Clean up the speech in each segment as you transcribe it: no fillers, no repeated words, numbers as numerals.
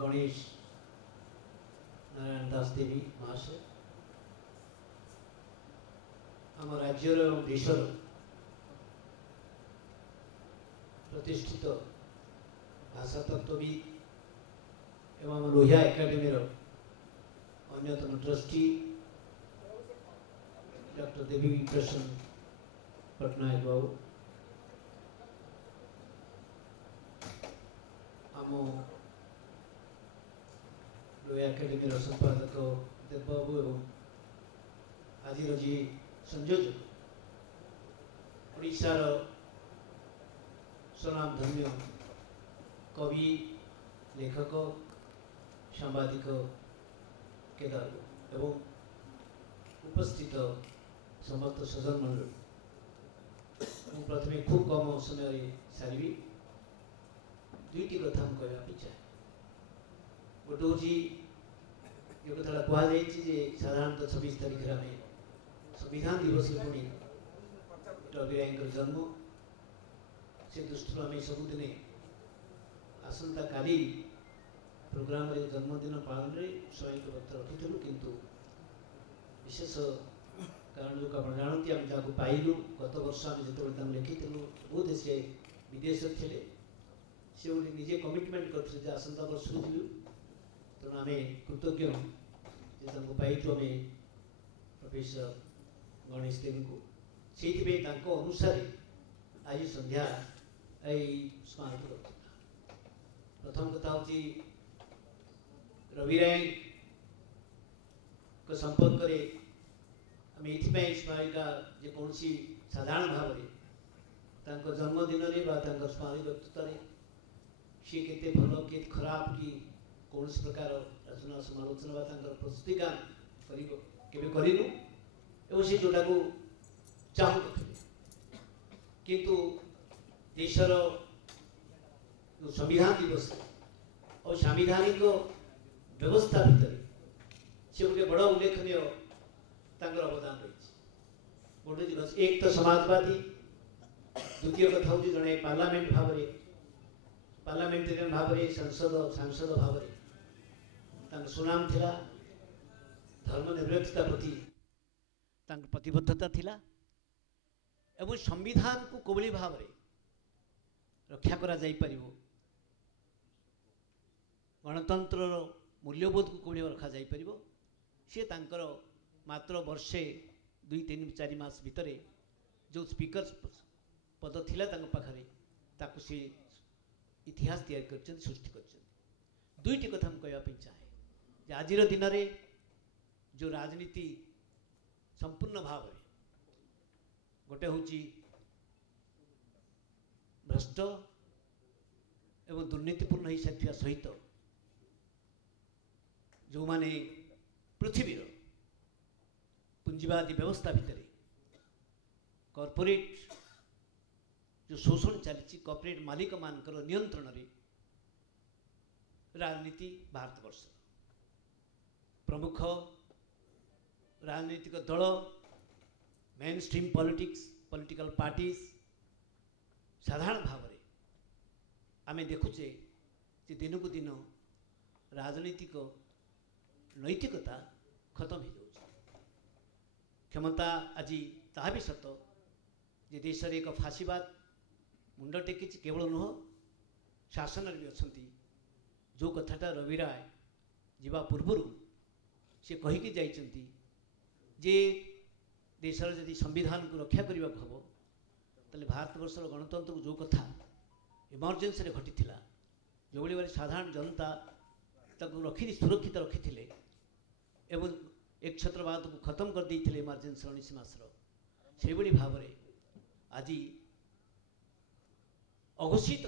गणेश नारायण दास देवी महाशय आम राज्यर और देशर प्रतिष्ठित भाषातत्वविद एवं लोहिया एकाडेमी अन्यतम ट्रस्टी डॉक्टर देवी प्रसन्न पट्टनायक बाबू आम लोहिया एकाडेमी संपादक देव बाबू एवं आज जी संयोजक ओडिशार स्वनामधन्य कवि लेखक सांबादिक केदार एवं उपस्थित समस्त सज्जन मंडल प्रथम खूब कम समय सारी दुईटी कथा कहवाई चाहे गोटे हूँ ये कथा कहुई साधारणतः 26 तारीख में आम संविधान दिवस पुणी रवि राय जन्म से दृष्टि आम सबुदिने आसंता काली प्रोग्राम रे जन्मदिन पालन रे स्वयं पत्र रखी किंतु विशेष कारण जो आप जानते आम जहाँ पाइलु गत वर्ष आम जो लिखी बोध से विदेश थे से गोटे निजे कमिटमेंट करते आसंता वर्ष जीव तेणु आम कृतज्ञ पाइलु आम प्रोफेसर गणेश देव को से अनुसार आज संध्या स्मारक प्रथम कथा हूँ रवि राय संपर्क आम ये स्मारिका जेकोसी साधारण भाव जन्मदिन स्मारक व्यक्तित्व सी के भल के खराब कि कौन प्रकार रचना समालोचना प्रस्तुतिगान करूँ से जोटा को चाहू किंतु देशर जो संविधान दिवस और सांविधानिक व्यवस्था भितर से गोटे बड़ उल्लेखनीय अवदान रही गोटे दिवस एक तो समाजवादी द्वितीय कथा हूँ जड़े पार्लियामेंट भाव पार्लियामेंटेरियन भाव सांसद भाव सुनाम थिला धर्मनिरपेक्षता प्रति प्रतिबद्धता थिला एवं संविधान को कोभली भाव रक्षा करा जाई परिबो गणतंत्र मूल्यबोध को कोभली रखा जाई परिबो से तांकर मात्र वर्षे 2-3-4 मास भितरे जो स्पीकर पद थिला तांक पाखरे ताकु से इतिहास तैयार करछन सृष्टि करछन दुईटी कथा हम कहवा पे चाहे जे आजिर दिन रे जो राजनीति संपूर्ण भाव रे गोटे हूँ भ्रष्ट एवं दुर्नीतिपूर्ण हो सारी सहित जो माने पृथ्वी पुंजीवादी व्यवस्था भितर कॉर्पोरेट जो शोषण चली कॉर्पोरेट मालिक मानकर नियंत्रण रे राजनीति भारतवर्ष प्रमुख राजनीतिक दल main stream politics political parties साधारण भाव में आम देखुचे कि दिन को दिन राजनीतिक नैतिकता खत्म हो जाए क्षमता आज ता भी सत जे देश में एक फाशीवाद मुंड टेकी केवल नुह शासन भी अच्छा जो कथाटा रवि राय जीवा पूर्वर से कहीकि जाइछंती जे देशर यदि संविधान को रक्षा करने हम तो भारतवर्षर गणतंत्र को जो कथा इमरजेन्सी रे घटी जो भाई साधारण जनता ताको रखी सुरक्षित रखी एवं एक छत्रवाद को खत्म कर देते इमरजेन्सी 19 मासर से भाव में आज अघोषित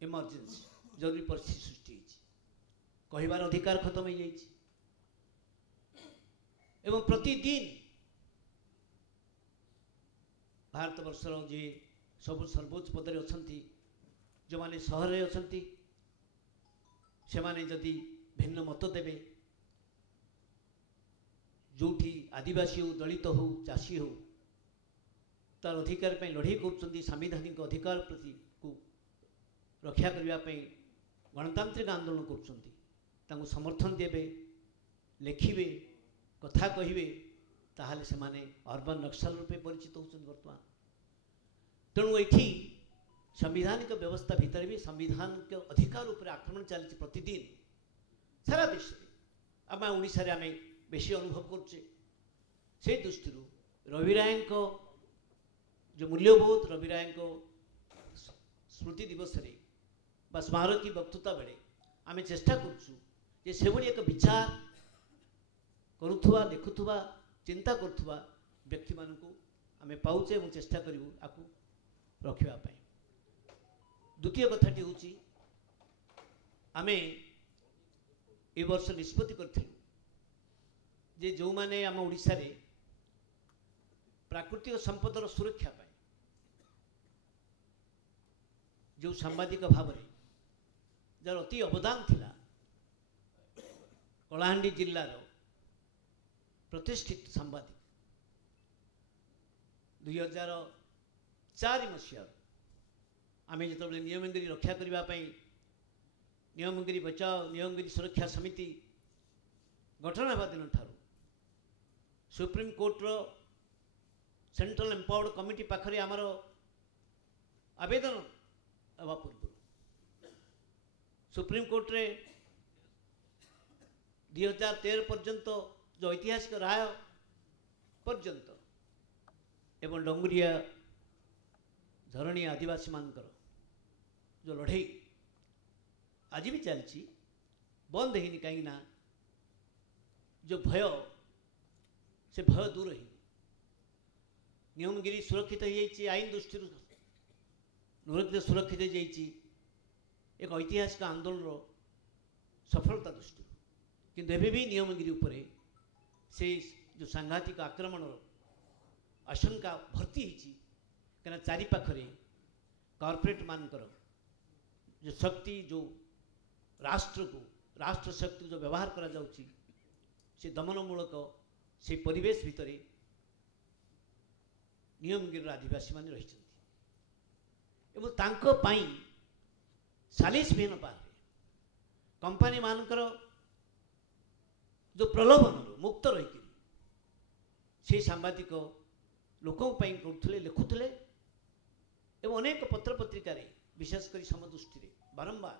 इमरजेन्सी जरूरी परिस्थिति सृष्टि कहबार अधिकार खत्म हो जाए एवं प्रतिदिन भारतवर्षर जे सब सर्वोच्च पद अच्छा जो माने सहर में अच्छा से माने जदि भिन्न मत देवे जोठी आदिवासी हो दलित हो चाषी हो तार अधिकार लड़े कर संवैधानिक अधिकार प्रति को रक्षा करने गणतांत्रिक आंदोलन कर समर्थन देवे लिखिबे कथा कहिबे ताहले से माने अर्बन नक्सल रूपे परिचित होउछन वर्तमान। तेणु ये संविधानिक व्यवस्था भितर भी संविधान के अधिकार उपर आक्रमण चलती प्रतिदिन सारा देश आम ओडिशा रे आमे बेसी अनुभव करछे। से दृष्टि रवि राय जो मूल्यबोध रवि राय स्मृति दिवस रे बा स्मारकी वक्तृता बेले आमे चेष्टा करछु जे सेभली एक विचार करुथुवा लिखुथुवा चिंता करुथुवा व्यक्ति मानकु आमे पाउचे और चेष्टा करिवु आकु रखिबा पई। द्वितीय कथाटी होची आमे ए वर्ष निष्पत्ति करथिलु जे जो माने आम ओडिशा रे प्राकृतिक संपदर सुरक्षा पाए जो सांबादिक भाव में जार अति अवदान थिला कलाहांडी जिल्लार प्रतिष्ठित सांबादिक 2004 मसीह आम जो नियमगिरी रक्षा करने नियमगिरी बचाओ नियमगिरी सुरक्षा समिति गठन होगा दिन ठार सुप्रीम कोर्टर सेंट्रल एम्पावर्ड कमिटी पाखरे आमर आवेदन हवा पूर्व सुप्रीम कोर्ट रे 2013 पर्यंत जो ऐतिहासिक राय पर्यंत एवं डंगुरिया धरणी आदिवासी मानकर जो लड़ाई आज भी चलती बंद है कहीं जो भय से भय दूर है नियमगिरी सुरक्षित हो जाइए आईन दृष्टि नुरक्षित सुरक्षित हो जाइए एक ऐतिहासिक आंदोलन सफलता दृष्टि किंतु एबे भी नियमगिरी उपरे से जो सांघातिक आक्रमण आशंका भर्ती होती कहीं चारि पाखरे कॉर्पोरेट मानकर जो शक्ति जो राष्ट्र को राष्ट्र शक्ति जो व्यवहार करा जाउची से दमनमूलक से परिवेश भितर नियमगिरी आदिवासी मान रही सालिस विहीन पारे कंपानी मानकर जो प्रलोभन मुक्त रही से सांबादिक लोकों करुले लिखुले एवं अनेक पत्र पत्रिकार विशेषकर समदृष्टि बारंबार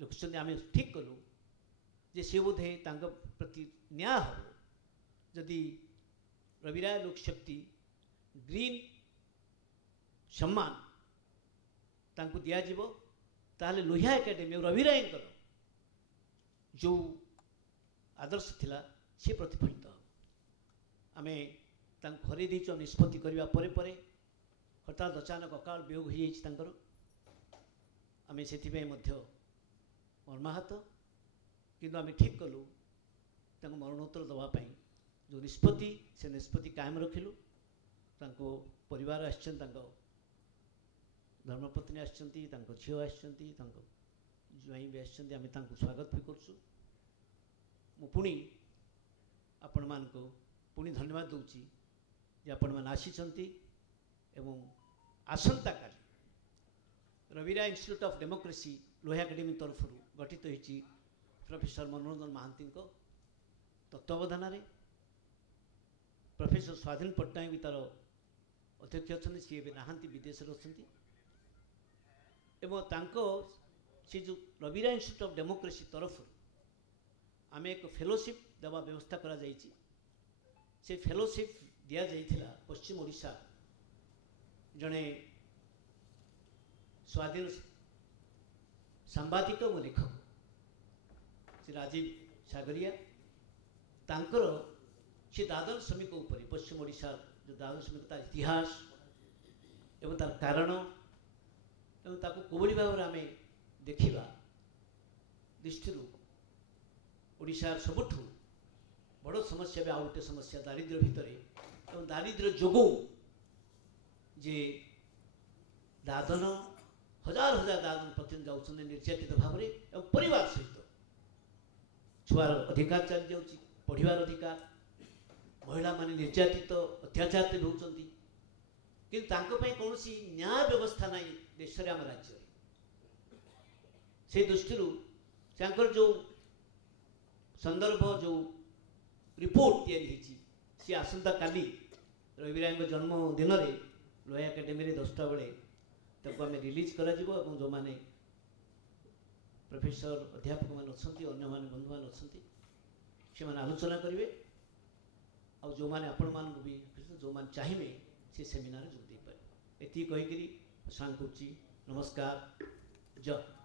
लिखुं आम ठीक कलु जे सी बोधे प्रति न्याय हम जदि रविराय लोकशक्ति ग्रीन सम्मान तांको दियाजिबो ताहले लोहिया एकाडेमी और रविराय जो आदर्श थिला से प्रतिफलित आमे तांको हरई देइचो निष्पत्ति करबा परे परे हठात अचानक अकाल वियोग हो जाइछि तांकर आमे सेथिबे मध्य मर्माहत किंतु आमे ठीक कलु तांको मरणोत्तर दवा पई जो निष्पत्ति से निष्पत्ति कायम रखिलु तांको परिवार आछन तांको धर्मपत्नी आछंती तांको झियो आछंती तांको ज्वाई भी आछंती आमे तांको स्वागत भी करछु मु पुणी आपण मानको पुणी धन्यवाद दूची जे आपण मान आसीचंती एवं आसंता काली Raviray institute of democracy Lohia academy तरफ गठित होईची प्रोफेसर मनोरंजन महांती तत्वावधान रे प्रोफेसर स्वाधीन पट्टनायक भी तार अध्यक्ष अच्छा सी भी नहांती विदेश अच्छा एवं तांको से जो रविराय इंस्टीट्यूट ऑफ डेमोक्रेसी तरफ आम एक फेलोशिप देवा व्यवस्था करा जाइछि से फेलोशिप दिया जाइथिला पश्चिम ओडिशा जड़े स्वाधीन सांबादिक और लेखक से राजीव सागरिया तांकर से दादन श्रमिक उपरि पश्चिम ओडिशा जो दादन श्रमिक तार इतिहास एवं तार कारण एवं ताको कोबली भाव आम देखा दृष्टि ओडिशार सबुठु बड़ समस्या भी आउ गोटे समस्या दारिद्र्य भितर एवं दारिद्र्य जोगु जे दादन हजार हजार दादन प्रतिदिन जाऊँ निर्यातित भाव में परिवार सहित छुआर अधिकार चली जाऊँगी पढ़ार अधिकार महिला माने निर्यातित अत्याचार होती कि कौन न्याय व्यवस्था ना देश में आम राज्य से दृष्टि जो संदर्भ जो रिपोर्ट सी आसंता काली रवि राय जन्मदिन में लॉ एकेडमी 10टा बेले आम रिलीज कर जो माने प्रोफेसर अध्यापक मान अच्छा अन्य बंधु मान अच्छा से आलोचना करेंगे और जो मैंने आपण मान भी जो मैंने चाहिए से सेमिनार जोग दे पारे एति कहीकि सांग नमस्कार जय।